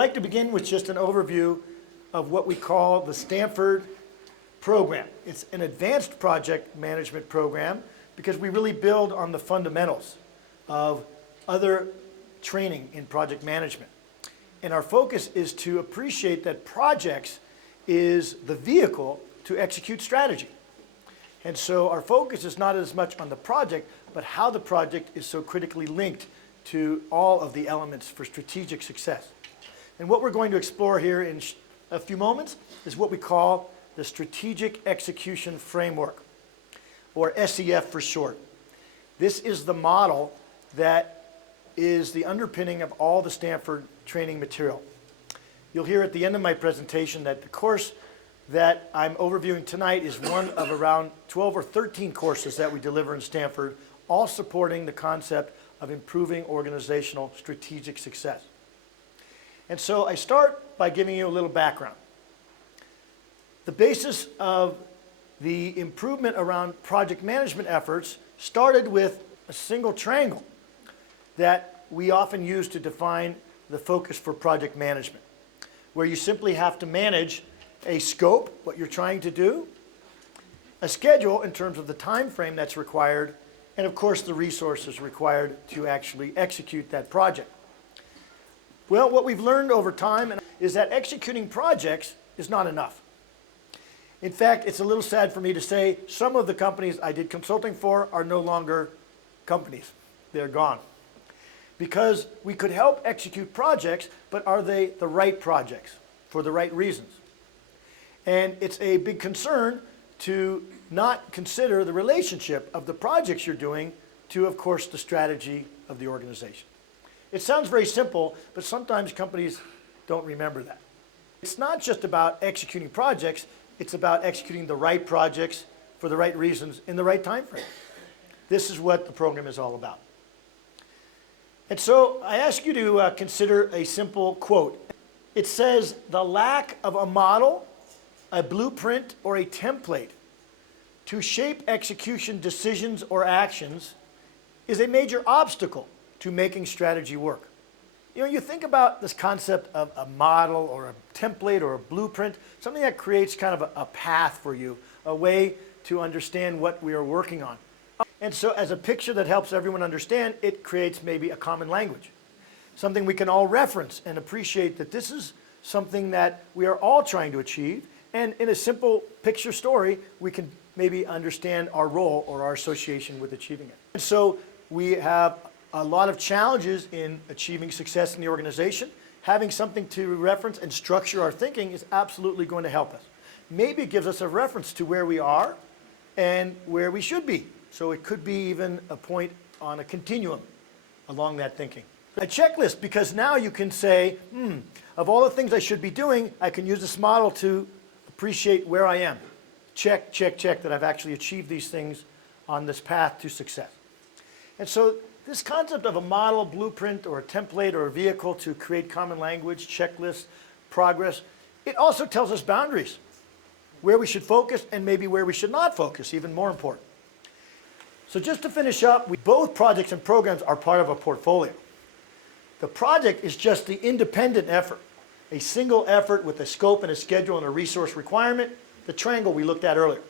like to begin with just an overview of what we call the Stanford program. It's an advanced project management program because we really build on the fundamentals of other training in project management. And our focus is to appreciate that projects is the vehicle to execute strategy. And so our focus is not as much on the project, but how the project is so critically linked to all of the elements for strategic success. And what we're going to explore here in a few moments is what we call the Strategic Execution Framework, or SEF for short. This is the model that is the underpinning of all the Stanford training material. You'll hear at the end of my presentation that the course that I'm overviewing tonight is one of around 12 or 13 courses that we deliver in Stanford, all supporting the concept of improving organizational strategic success. And so I start by giving you a little background. The basis of the improvement around project management efforts started with a single triangle that we often use to define the focus for project management, where you simply have to manage a scope, what you're trying to do, a schedule in terms of the time frame that's required, and of course the resources required to actually execute that project. Well, what we've learned over time is that executing projects is not enough. In fact, it's a little sad for me to say some of the companies I did consulting for are no longer companies. They're gone. Because we could help execute projects, but are they the right projects for the right reasons? And it's a big concern to not consider the relationship of the projects you're doing to, of course, the strategy of the organization. It sounds very simple, but sometimes companies don't remember that. It's not just about executing projects, it's about executing the right projects for the right reasons in the right time frame. This is what the program is all about. And so I ask you to consider a simple quote. It says, "The lack of a model, a blueprint, or a template to shape execution decisions or actions is a major obstacle to making strategy work." You know, you think about this concept of a model or a template or a blueprint, something that creates kind of a path for you, a way to understand what we are working on. And so as a picture that helps everyone understand, it creates maybe a common language, something we can all reference and appreciate that this is something that we are all trying to achieve. And in a simple picture story, we can maybe understand our role or our association with achieving it. And so we have a lot of challenges in achieving success in the organization. Having something to reference and structure our thinking is absolutely going to help us. Maybe it gives us a reference to where we are and where we should be. So it could be even a point on a continuum along that thinking. A checklist, because now you can say, of all the things I should be doing, I can use this model to appreciate where I am. Check, check, check that I've actually achieved these things on this path to success. And so this concept of a model, blueprint, or a template, or a vehicle to create common language, checklists, progress, it also tells us boundaries, where we should focus and maybe where we should not focus, even more important. So just to finish up, both projects and programs are part of a portfolio. The project is just the independent effort, a single effort with a scope and a schedule and a resource requirement, the triangle we looked at earlier.